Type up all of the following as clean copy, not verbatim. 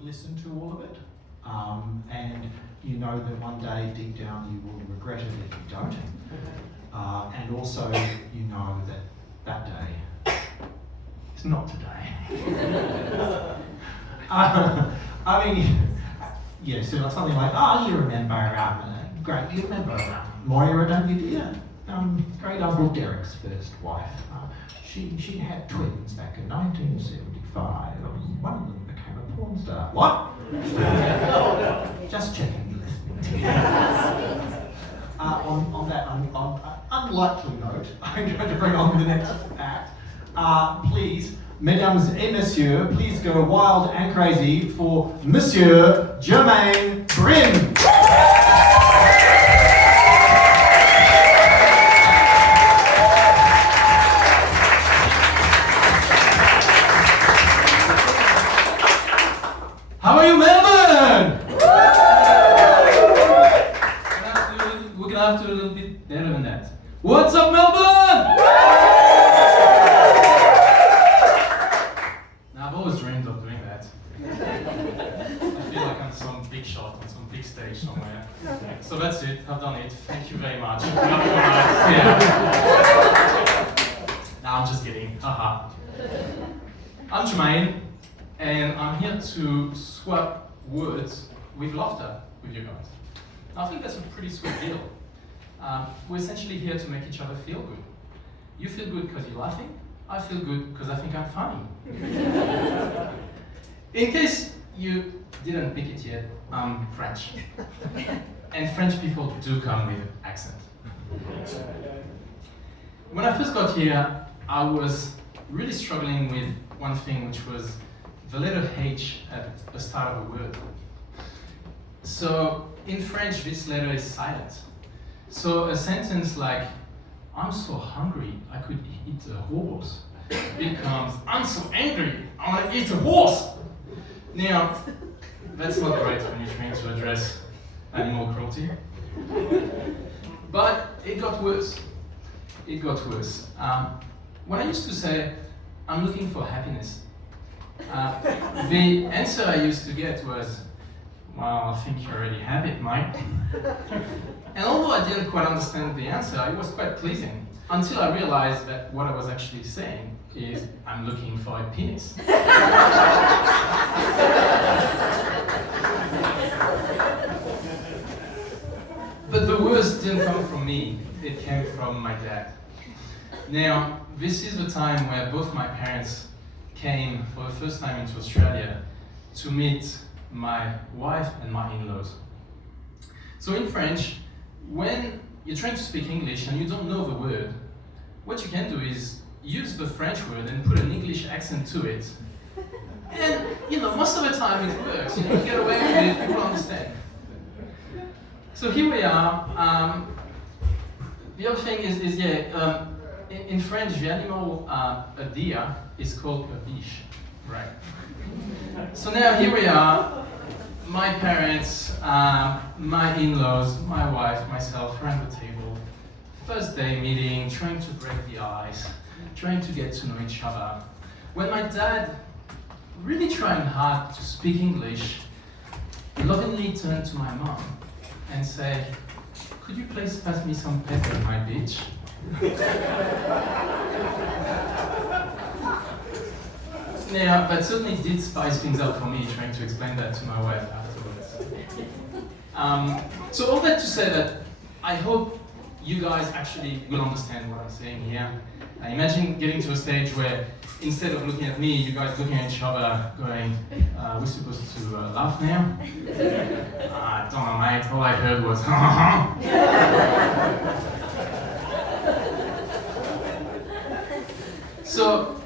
could listen to all of it. And you know that one day deep down you will regret it if you don't. And also you know that that day is not today. I mean, yeah, so something like, oh, you remember, great, you remember Moira, don't you, dear? Great Uncle Derek's first wife. She had twins back in 1975. One of them became a porn star. What? Just checking you listening. On that unlikely note, I'm going to bring on the next act. Please, mesdames et messieurs, please go wild and crazy for Monsieur Jermaine Bryn. How are you, Melbourne? We're gonna have to do a little bit better than that. What's up, Melbourne? Now, I've always dreamed of doing that. I feel like I'm some big shot on some big stage somewhere. So that's it. I've done it. Thank you very much. Yeah. No, I'm just kidding. Haha. I'm Jermaine. And I'm here to swap words with laughter with you guys. I think that's a pretty sweet deal. We're essentially here to make each other feel good. You feel good because you're laughing. I feel good because I think I'm funny. In case you didn't pick it yet, I'm French. And French people do come with accent. When I first got here, I was really struggling with one thing, which was the letter H at the start of a word. So in French, this letter is silent. So a sentence like, I'm so hungry, I could eat a horse, becomes, I'm so angry, I want to eat a horse. Now, that's not great when you're trying to address animal cruelty. But it got worse. It got worse. When I used to say, I'm looking for happiness, the answer I used to get was, well, I think you already have it, mate. And although I didn't quite understand the answer, it was quite pleasing, until I realized that what I was actually saying is, I'm looking for a penis. But the words didn't come from me, it came from my dad. Now, this is the time where both my parents came for the first time into Australia to meet my wife and my in-laws. So in French, when you're trying to speak English and you don't know the word, what you can do is use the French word and put an English accent to it. And, most of the time it works. You get away with it, people understand. So here we are. The other thing is in French, the animal, a deer, is called a biche, right? So now here we are, my parents, my in-laws, my wife, myself, around the table. First day meeting, trying to break the ice, trying to get to know each other. When my dad, really trying hard to speak English, lovingly turned to my mom and said, could you please pass me some pepper, my bitch? Yeah, that certainly did spice things up for me, trying to explain that to my wife afterwards. So all that to say that I hope you guys actually will understand what I'm saying here. Imagine getting to a stage where instead of looking at me, you guys looking at each other going, we're supposed to laugh now? I don't know, mate, all I heard was, So,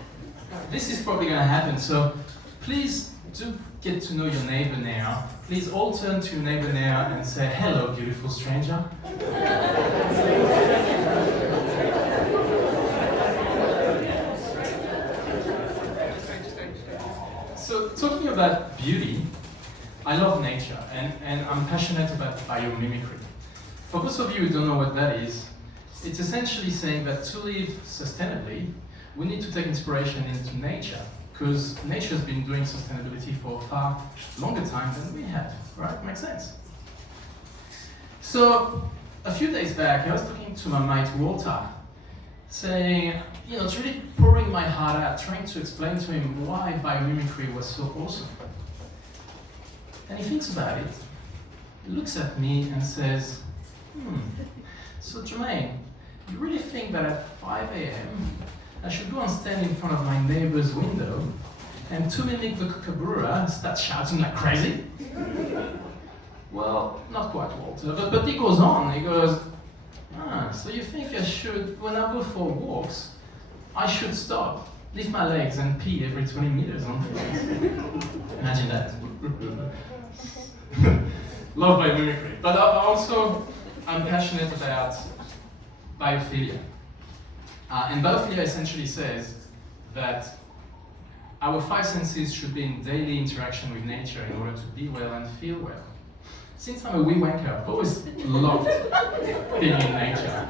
this is probably going to happen, so please do get to know your neighbor now. Please all turn to your neighbor now and say, hello, beautiful stranger. So, talking about beauty, I love nature and I'm passionate about biomimicry. For those of you who don't know what that is, it's essentially saying that to live sustainably, we need to take inspiration into nature because nature's been doing sustainability for a far longer time than we had, right? Makes sense. So, a few days back, I was talking to my mate Walter, saying, it's really pouring my heart out, trying to explain to him why biomimicry was so awesome. And he thinks about it, looks at me and says, so Jermaine, you really think that at 5 a.m. I should go and stand in front of my neighbor's window and to mimic the kookaburra start shouting like crazy? Well, not quite, Walter, but he goes on, he goes, so you think I should, when I go for walks, I should stop, lift my legs and pee every 20 meters on the place. Imagine that. Love biomimicry. But I'm passionate about biophilia. And biophilia essentially says that our 5 senses should be in daily interaction with nature in order to be well and feel well. Since I'm a wee wanker, I've always loved being in nature.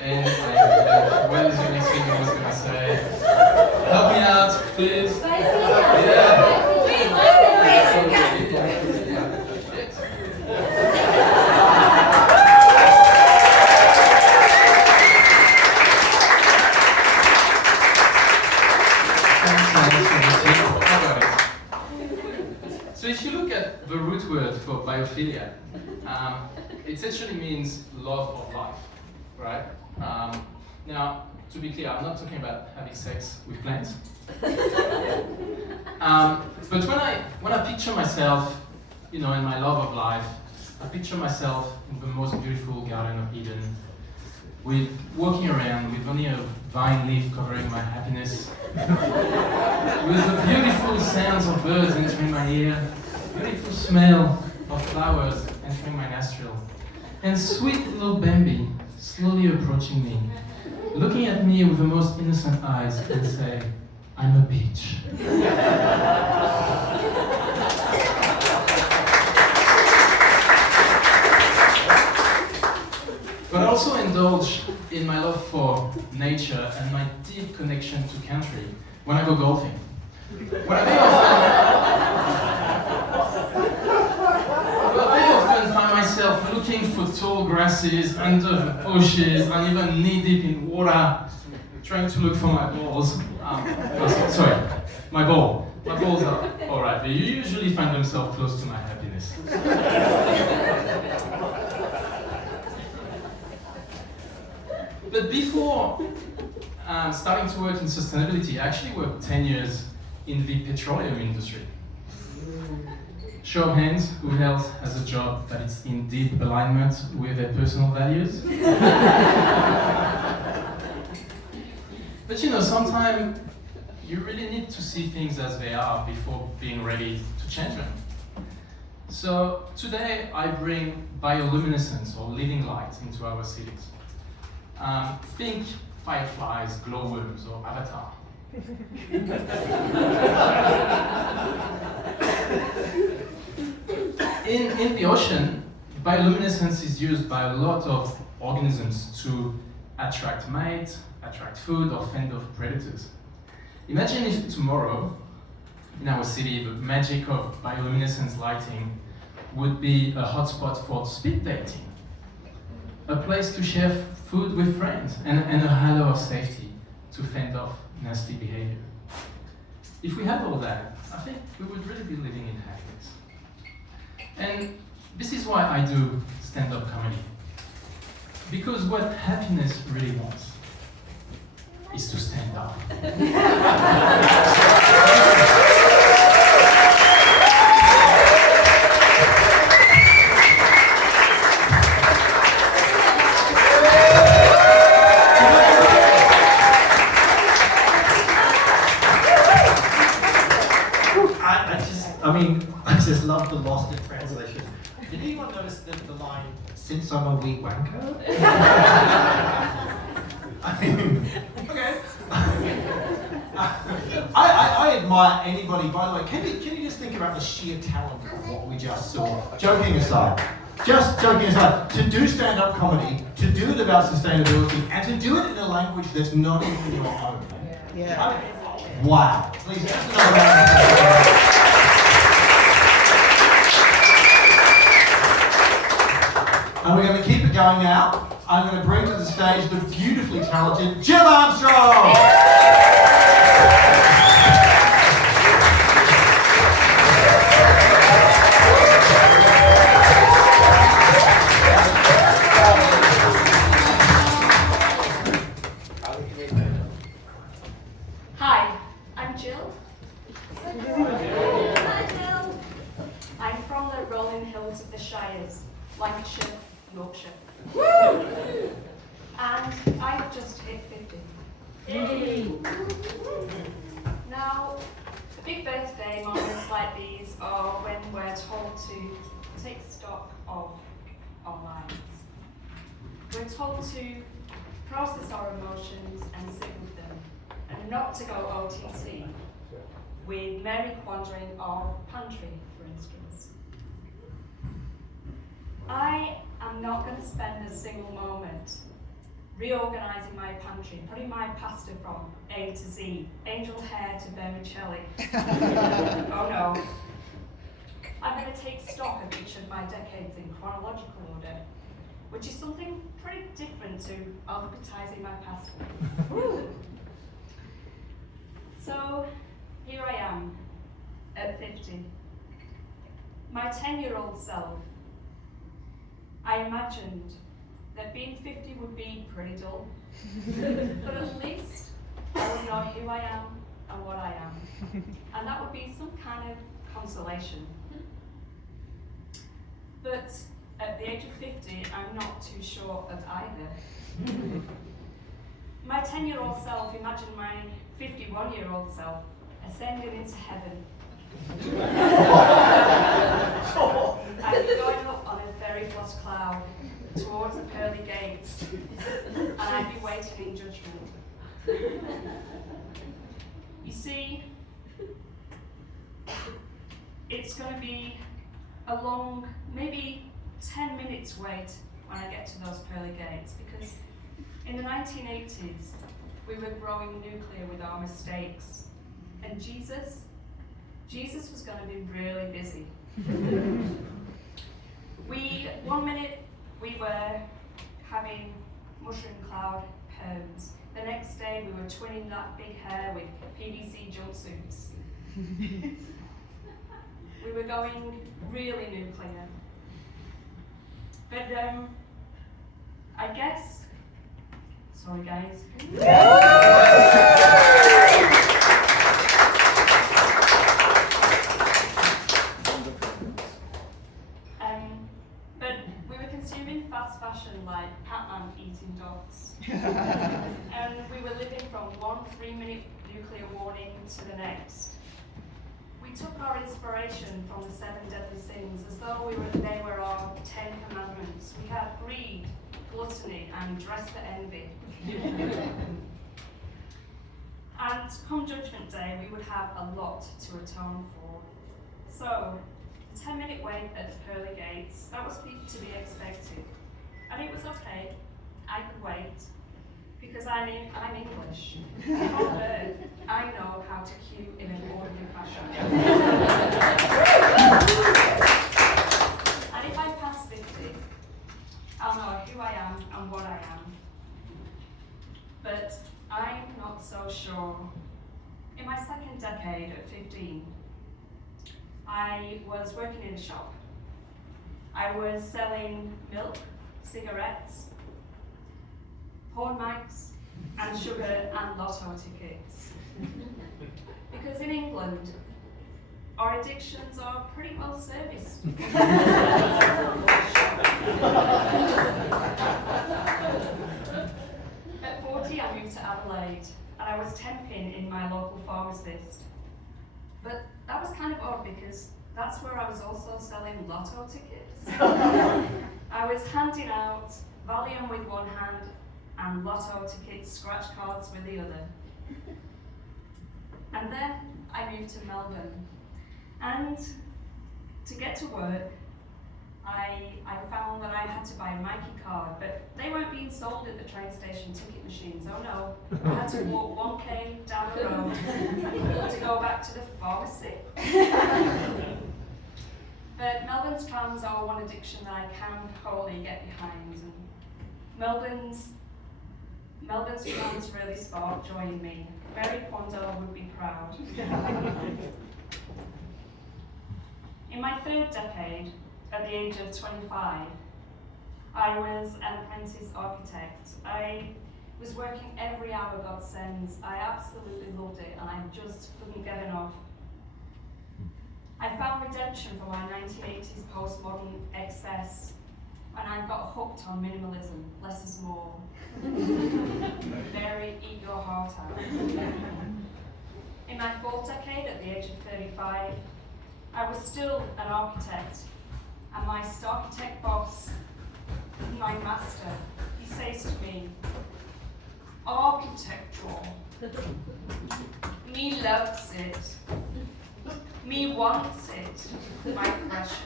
And what is the next thing I was going to say? Help me out, please. Yeah. So if you look at the root word for biophilia, it essentially means love of life, right? Now, to be clear, I'm not talking about having sex with plants. But when I picture myself, in my love of life, I picture myself in the most beautiful Garden of Eden, with walking around with only a vine leaf covering my happiness, with the beautiful sounds of birds entering my ear, beautiful smell of flowers entering my nostril, and sweet little Bambi slowly approaching me, looking at me with the most innocent eyes and say, I'm a peach. But I also indulge in my love for nature and my deep connection to country when I go golfing. When I very often find myself looking for tall grasses, under the bushes, and even knee-deep in water, trying to look for my balls. My ball. My balls are alright, they usually find themselves close to my happiness. But before starting to work in sustainability, I actually worked 10 years in the petroleum industry. Show of hands, who else has a job that is in deep alignment with their personal values? But sometimes you really need to see things as they are before being ready to change them. So today I bring bioluminescence or living light into our cities. Think fireflies, glowworms, or Avatar. In the ocean, bioluminescence is used by a lot of organisms to attract mates, attract food, or fend off predators. Imagine if tomorrow, in our city, the magic of bioluminescence lighting would be a hotspot for speed dating, a place to share food with friends, and a halo of safety to fend off nasty behavior. If we had all that, I think we would really be living in happiness. And this is why I do stand-up comedy. Because what happiness really wants is to stand up. I just love the lost in translation. Did anyone notice the line, since I'm a wee wanker? Okay. I admire anybody, by the way, can you just think about the sheer talent of what we just saw? Joking aside, just joking aside, to do stand-up comedy, to do it about sustainability, and to do it in a language that's not even your own. Yeah. Wow. Please, just another round of applause. And we're going to keep it going now. I'm going to bring to the stage the beautifully talented Jill Armstrong. Hi, I'm Jill. Hi, Jill. I'm from the rolling hills of the Shires, Lancashire, Yorkshire. And I've just hit 50. Now, big birthday moments like these are when we're told to take stock of our lives. We're told to process our emotions and sit with them, and not to go OTT with Mary quandering our pantry, for instance. I am not going to spend a single moment reorganising my pantry, putting my pasta from A to Z, angel hair to vermicelli. Oh no. I'm going to take stock of each of my decades in chronological order, which is something pretty different to alphabetising my pasta. So, here I am, at 50. My 10-year-old self. I imagined that being 50 would be pretty dull, but at least I would know who I am and what I am, and that would be some kind of consolation. But at the age of 50, I'm not too sure of either. My 10-year-old self imagined my 51-year-old self ascending into heaven. I'd be going up on a very fast cloud towards the pearly gates, and I'd be waiting in judgment. You see, it's going to be a long, maybe 10 minutes wait when I get to those pearly gates, because in the 1980s, we were growing nuclear with our mistakes, and Jesus was going to be really busy. One minute we were having mushroom cloud perms. The next day we were twinning that big hair with PVC jumpsuits. We were going really nuclear. But I guess, sorry guys. But we were consuming fast fashion like Pac-Man eating dogs. And we were living from one 3-minute nuclear warning to the next. We took our inspiration from the 7 deadly sins as though they were our 10 commandments. We had greed, gluttony, and dress for envy. And come Judgment Day, we would have a lot to atone for. So, a 10-minute wait at the pearly gates, that was to be expected. And it was okay, I could wait, because I'm English. From birth, I know how to queue in an orderly fashion. And if I pass 50, I'll know who I am and what I am. But I'm not so sure. In my second decade at 15, I was working in a shop. I was selling milk, cigarettes, porn mics, and sugar and lotto tickets. Because in England, our addictions are pretty well serviced. At 40, I moved to Adelaide, and I was temping in my local pharmacist. But that was kind of odd because that's where I was also selling lotto tickets. I was handing out Valium with one hand and lotto tickets, scratch cards with the other. And then I moved to Melbourne. And to get to work, I found that I had to buy a Mikey card, but they weren't being sold at the train station ticket machines. Oh no, I had to walk 1k down the road to go back to the pharmacy. But Melbourne's trams are one addiction that I can wholly get behind. And Melbourne's trams really spark joy in me. Mary Quandell would be proud. In my third decade, at the age of 25, I was an apprentice architect. I was working every hour God sends. I absolutely loved it and I just couldn't get enough. I found redemption from my 1980s postmodern excess and I got hooked on minimalism, less is more. Mary, eat your heart out. In my fourth decade, at the age of 35, I was still an architect, and my architect boss, my master, he says to me, architectural, me loves it, me wants it, my precious.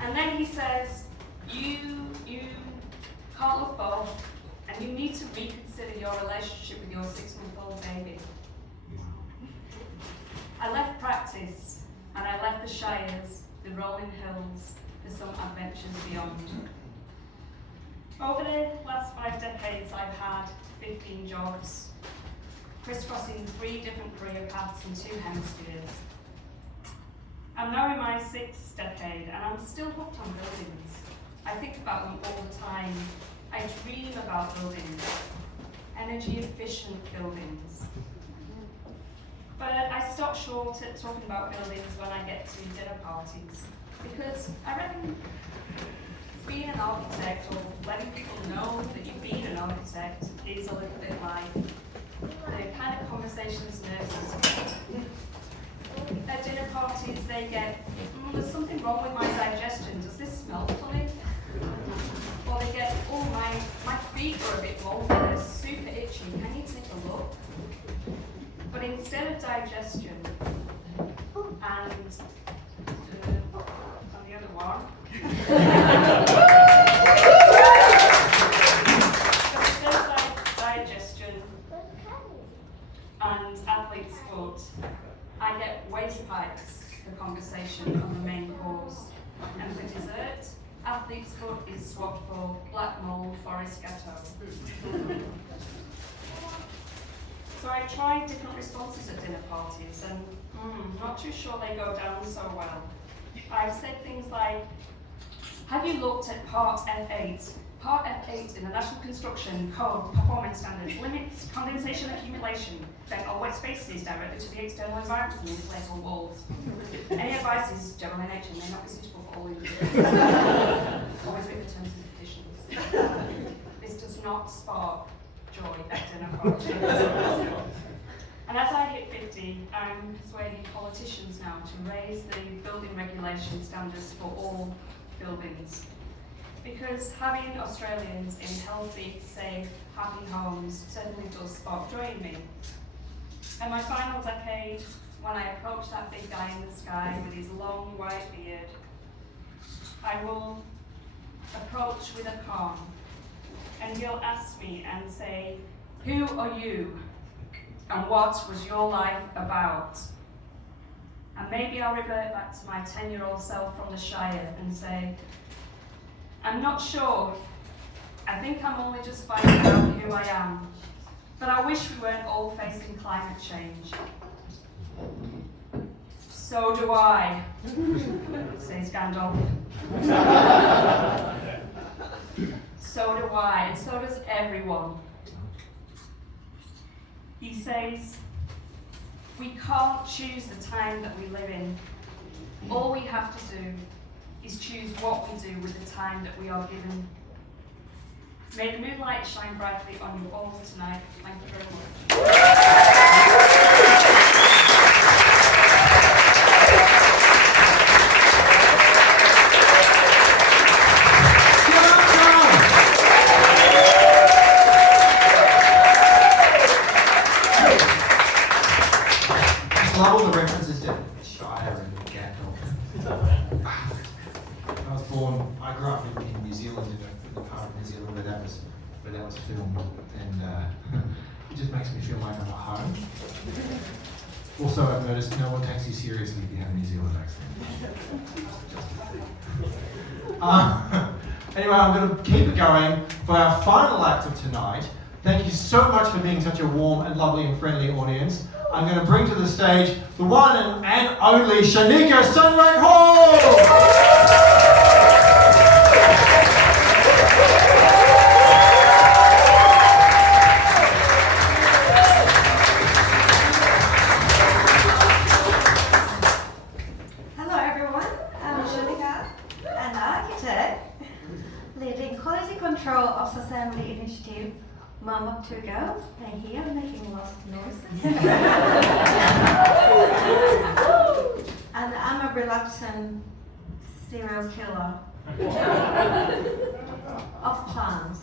And then he says, you can't look both, and you need to reconsider your relationship with your 6-month-old baby. I left practice, and I left the shires, the rolling hills, for some adventures beyond. Over the last 5 decades, I've had 15 jobs, crisscrossing 3 different career paths in 2 hemispheres. I'm now in my 6th decade, and I'm still hooked on buildings. I think about them all the time. I dream about buildings, energy efficient buildings. But I stop short at talking about buildings when I get to dinner parties, because I reckon being an architect or letting people know that you've been an architect is a little bit like the kind of conversations nurses get. At dinner parties they get, there's something wrong with my digestion, does this smell funny? Or they get, oh my feet are a bit long, they're super itchy, can you take a look? But instead of digestion, and on the other one, instead of digestion and athlete's foot, I get waste pipes for conversation on the main course. And for dessert, athlete's foot is swapped for black mold forest gâteau. So I tried different responses at dinner parties and not too sure they go down so well. I've said things like, have you looked at Part F8? Part F8 in the National Construction Code Performance Standards limits condensation accumulation then on wet spaces directly to the external environment and place or walls. Any advice is general in nature and may not be suitable for all individuals. Always read the terms and conditions. This does not spark joy at dinner parties. And as I hit 50, I'm persuading politicians now to raise the building regulation standards for all buildings. Because having Australians in healthy, safe, happy homes certainly does spark joy in me. And my final decade, when I approach that big guy in the sky with his long white beard, I will approach with a calm, and he'll ask me and say, who are you? And what was your life about? And maybe I'll revert back to my 10-year-old self from the Shire and say, I'm not sure. I think I'm only just finding out who I am. But I wish we weren't all facing climate change. So do I, says Gandalf. So do I, and so does everyone. He says, we can't choose the time that we live in. All we have to do is choose what we do with the time that we are given. May the moonlight shine brightly on you all tonight. Thank you very much. I love all the references to Shire and Gandalf. where that was filmed, and it just makes me feel like I'm at home. Also, I've noticed no one takes you seriously if you have a New Zealand accent. Anyway, I'm going to keep it going for our final act of tonight. Thank you so much for being such a warm and lovely and friendly audience. I'm going to bring to the stage the one and only Shanika Sunway Hall! Hello everyone, I'm Shanika, an architect leading quality control of sustainability initiative, mom of 2 girls. They're here making lots of noises. And I'm a reluctant serial killer of plants.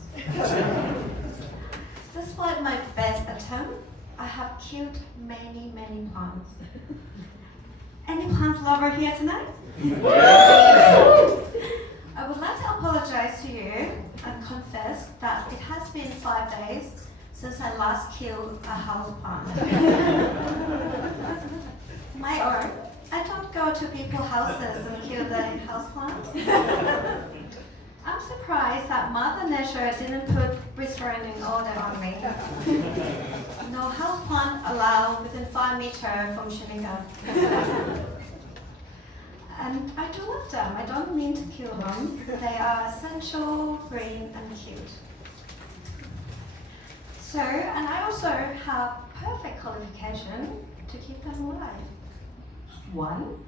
Despite my best attempt, I have killed many plants. Any plant lover here tonight? I would like to apologize to you and confess that it has been 5 days since I last killed a house plant. My own. I don't go to people's houses and kill their house plants. I'm surprised that Mother Nature didn't put restraining order on me. No house plant allowed within 5 meters from Shanika. And I do love them. I don't mean to kill them. They are essential, green, and cute. So, and I also have perfect qualification to keep them alive. 1,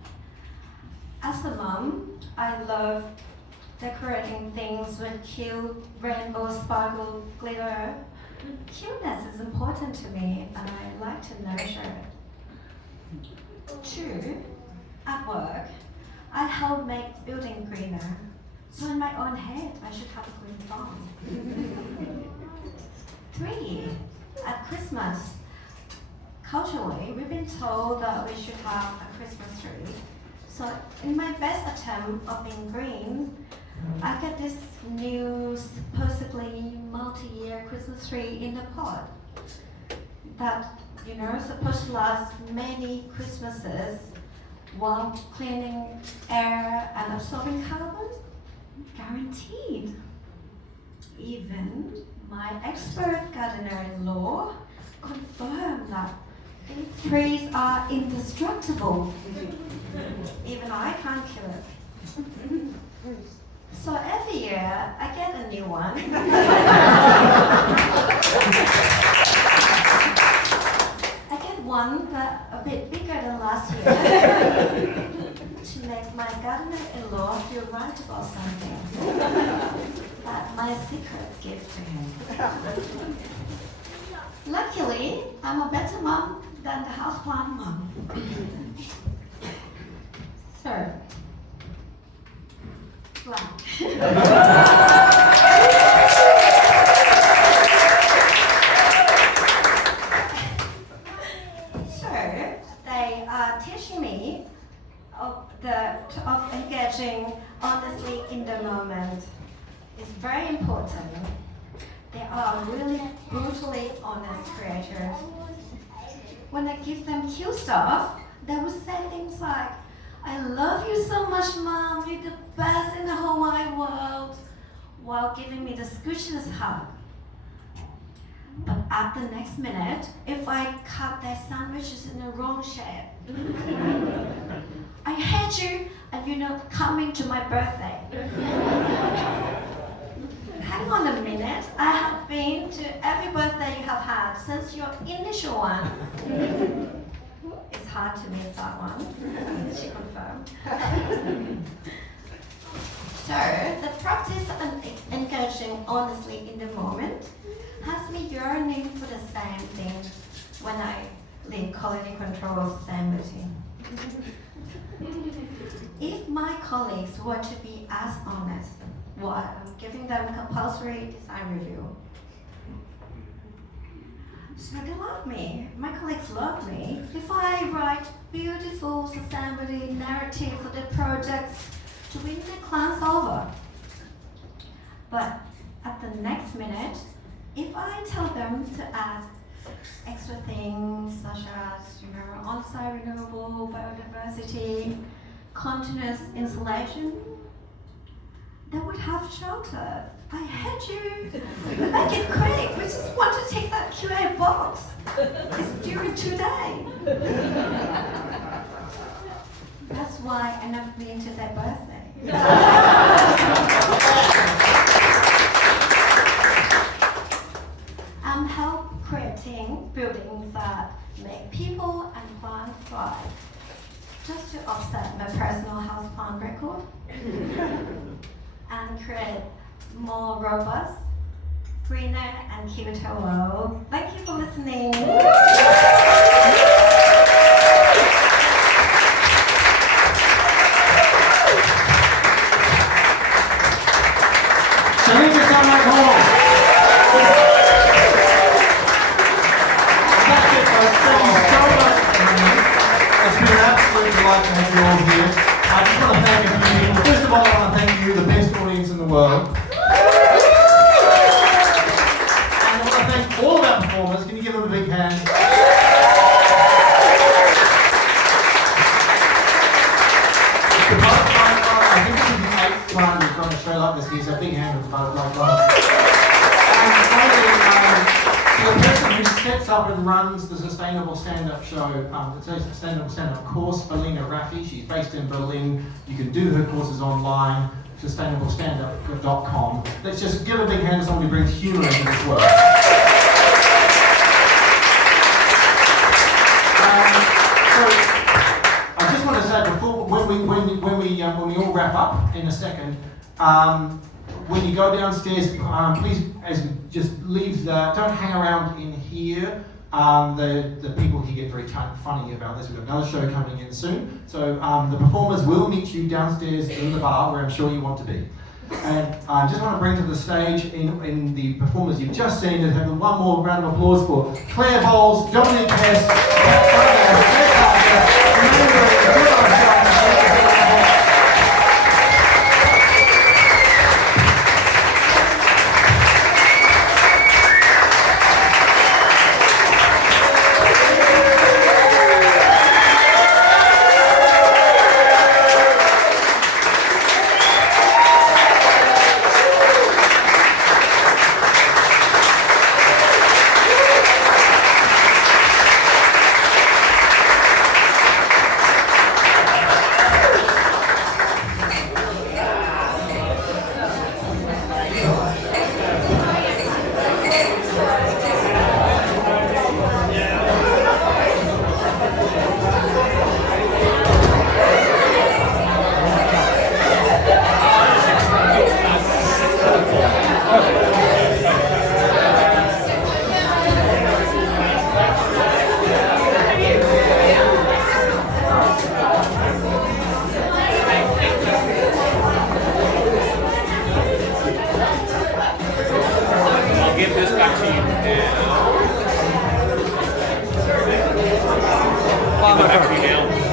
as a mom, I love decorating things with cute rainbow sparkle glitter. Cuteness is important to me, and I like to nurture it. 2, at work, I help make building greener. So in my own head, I should have a green farm. 3, at Christmas, culturally, we've been told that we should have a Christmas tree. So in my best attempt of being green, I get this new, supposedly multi-year Christmas tree in the pot that, supposed to last many Christmases while cleaning air and absorbing carbon. Guaranteed. Even my expert gardener-in-law confirmed that these trees are indestructible. Even I can't kill it. So every year I get a new one. I get one that a bit bigger than last year to make my gardener-in-law feel right about something. That's my secret gift to him. Luckily, I'm a better mom than the houseplant mom. So, black. So, they are teaching me of engaging honestly in the moment. It's very important. They are really brutally honest creators. When I give them cute stuff, they will say things like, "I love you so much, Mom, you're the best in the whole wide world," while giving me the squishiest hug. But at the next minute, if I cut their sandwiches in the wrong shape, "I hate you and you're not coming to my birthday." Hang on a minute, I have been to every birthday you have had since your initial one. It's hard to miss that one, she confirmed. So, the practice of engaging honestly in the moment has me yearning for the same thing when I lead quality control of sustainability. If my colleagues were to be as honest while I'm giving them compulsory design review, so they love me. My colleagues love me. If I write beautiful sustainability narrative for the projects to win the class over. But at the next minute, if I tell them to add extra things such as, on-site renewable biodiversity, continuous insulation, they would have shouted, "I hate you! Make it quick! We just want to take that QA box. It's due today." That's why I never been to their birthday. I'm help creating buildings that make people and plants thrive. Just to offset my personal houseplant record and create more robust, greener, and keep it world. Thank you for listening. Shanika, sound like home. That's it, folks. Thank you so much for coming. It's been an absolute delight to have you all here. I just want to thank a few people. First of all, I want to thank you, the best audience in the world. And I want to thank all of our performers. Can you give them a big hand? I think this is the 8th one we've done a show like this. He's a big hand with the butterfly club. And finally, so the person who sets up and runs the Sustainable Stand-Up show, it's a Sustainable Stand-Up course, Alina Raffi. She's based in Berlin. You can do her courses online, sustainablestandup.com. Let's just give a big hand to someone who brings humour into this work. I just want to say before, when we all wrap up in a second, when you go downstairs, please just leave don't hang around in here. The people here get very funny about this. We've got another show coming in soon, so the performers will meet you downstairs in the bar where I'm sure you want to be. And I just want to bring to the stage in the performers you've just seen, and have one more round of applause for Claire Bowles, Dominic Hess, Pat Fryers, Claire Parker,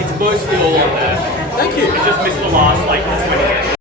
It's mostly all on there. Thank you. It just missed the last, like,